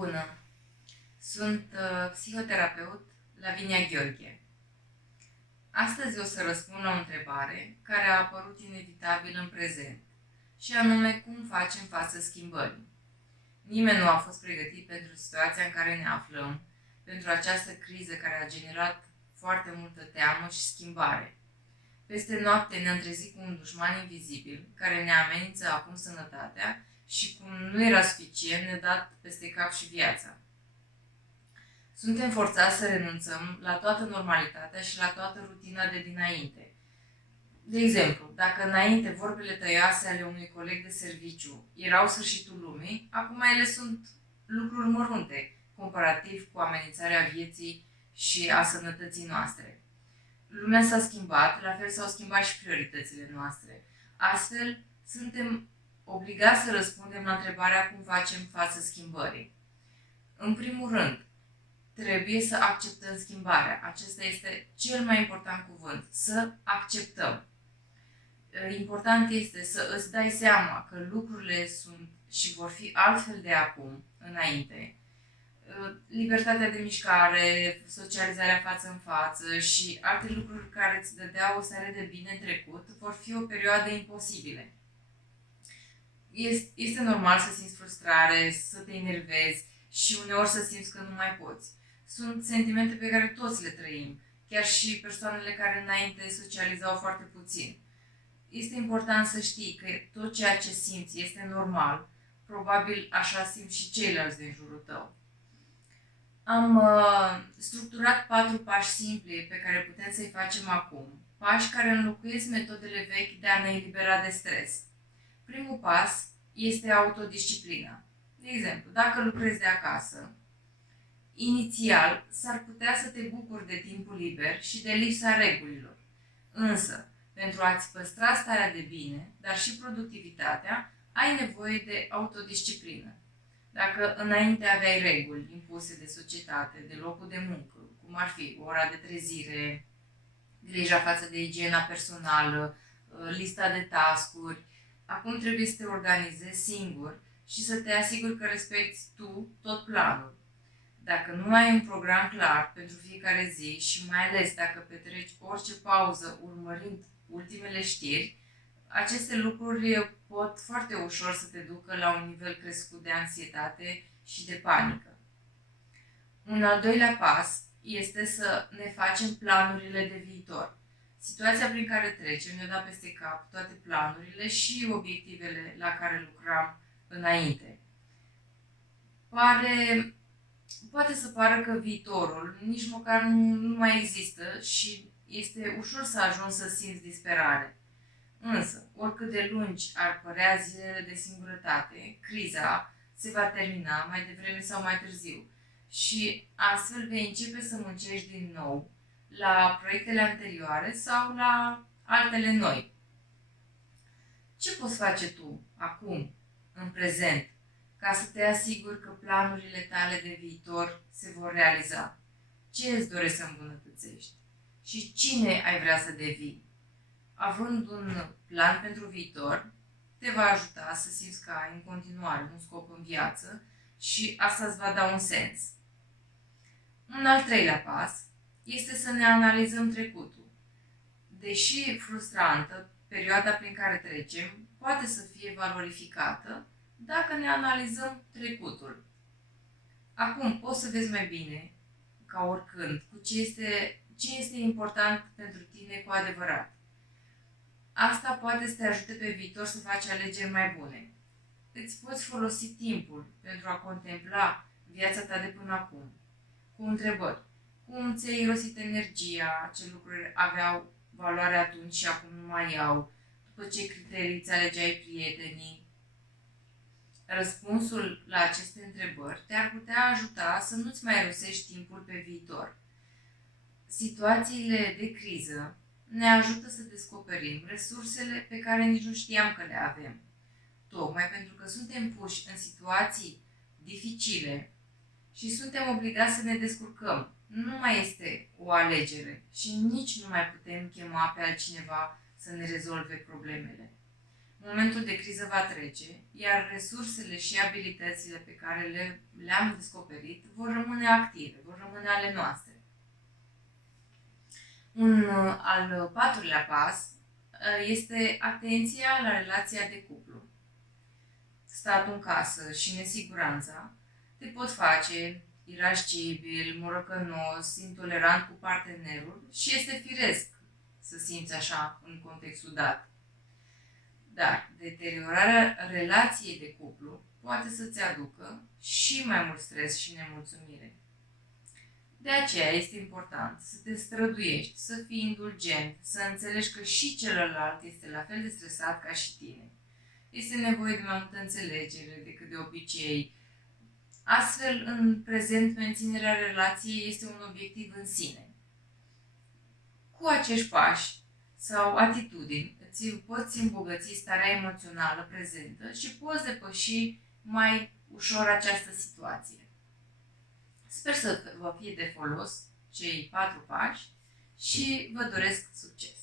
Bună! Sunt psihoterapeut Lavinia Gheorghe. Astăzi o să răspund la o întrebare care a apărut inevitabil în prezent, și anume cum facem față schimbării. Nimeni nu a fost pregătit pentru situația în care ne aflăm, pentru această criză care a generat foarte multă teamă și schimbare. Peste noapte ne-am trezit cu un dușman invizibil care ne amenință acum sănătatea și, cum nu era suficient, ne-a dat peste cap și viața. Suntem forțați să renunțăm la toată normalitatea și la toată rutina de dinainte. De exemplu, dacă înainte vorbele tăioase ale unui coleg de serviciu erau sfârșitul lumii, acum ele sunt lucruri mărunte, comparativ cu amenințarea vieții și a sănătății noastre. Lumea s-a schimbat, la fel s-au schimbat și prioritățile noastre. Astfel, suntem obligați să răspundem la întrebarea cum facem față schimbării. În primul rând, trebuie să acceptăm schimbarea. Acesta este cel mai important cuvânt, să acceptăm. Important este să îți dai seama că lucrurile sunt și vor fi altfel de acum, înainte. Libertatea de mișcare, socializarea față în față și alte lucruri care îți dădeau o stare de bine în trecut vor fi o perioadă imposibile. Este normal să simți frustrare, să te enervezi și uneori să simți că nu mai poți. Sunt sentimente pe care toți le trăim, chiar și persoanele care înainte socializau foarte puțin. Este important să știi că tot ceea ce simți este normal, probabil așa simt și ceilalți din jurul tău. Am structurat 4 pași simpli pe care putem să-i facem acum, pași care înlocuiesc metodele vechi de a ne elibera de stres. Primul pas este autodisciplina. De exemplu, dacă lucrezi de acasă, inițial s-ar putea să te bucuri de timpul liber și de lipsa regulilor. Însă, pentru a-ți păstra starea de bine, dar și productivitatea, ai nevoie de autodisciplină. Dacă înainte aveai reguli impuse de societate, de locul de muncă, cum ar fi ora de trezire, grija față de igiena personală, lista de task-uri, acum trebuie să te organizezi singur și să te asiguri că respecti tu tot planul. Dacă nu ai un program clar pentru fiecare zi și mai ales dacă petreci orice pauză urmărind ultimele știri, aceste lucruri pot foarte ușor să te ducă la un nivel crescut de anxietate și de panică. Un al doilea pas este să ne facem planurile de viitor. Situația prin care trecem ne-a dat peste cap toate planurile și obiectivele la care lucram înainte. Poate să pară că viitorul nici măcar nu mai există și este ușor să ajungi să simți disperare. Însă, oricât de lungi ar părea zilele de singurătate, criza se va termina mai devreme sau mai târziu și astfel vei începe să muncești din nou la proiectele anterioare sau la altele noi. Ce poți face tu, acum, în prezent, ca să te asiguri că planurile tale de viitor se vor realiza? Ce îți dorești să îmbunătățești? Și cine ai vrea să devii? Având un plan pentru viitor, te va ajuta să simți că ai în continuare un scop în viață și asta îți va da un sens. Un al treilea pas este să ne analizăm trecutul. Deși frustrantă, perioada prin care trecem poate să fie valorificată dacă ne analizăm trecutul. Acum poți să vezi mai bine, ca oricând, ce este important pentru tine cu adevărat. Asta poate să te ajute pe viitor să faci alegeri mai bune. Îți poți folosi timpul pentru a contempla viața ta de până acum, cu întrebări. Cum ți-ai irosit energia, ce lucruri aveau valoare atunci și acum nu mai au, după ce criterii îți alegeai prietenii. Răspunsul la aceste întrebări te-ar putea ajuta să nu-ți mai irosești timpul pe viitor. Situațiile de criză ne ajută să descoperim resursele pe care nici nu știam că le avem. Tocmai pentru că suntem puși în situații dificile și suntem obligați să ne descurcăm. Nu mai este o alegere și nici nu mai putem chema pe altcineva să ne rezolve problemele. Momentul de criză va trece, iar resursele și abilitățile pe care le-am descoperit vor rămâne active, vor rămâne ale noastre. Un al patrulea pas este atenția la relația de cuplu. Statul în casă și nesiguranța te pot face irascibil, morocănos, intolerant cu partenerul și este firesc să simți așa în contextul dat. Dar deteriorarea relației de cuplu poate să-ți aducă și mai mult stres și nemulțumire. De aceea este important să te străduiești, să fii indulgent, să înțelegi că și celălalt este la fel de stresat ca și tine. Este nevoie de mai multă înțelegere decât de obicei. Astfel, în prezent, menținerea relației este un obiectiv în sine. Cu acești pași sau atitudini, îți poți îmbogăți starea emoțională prezentă și poți depăși mai ușor această situație. Sper să vă fie de folos cei 4 pași și vă doresc succes!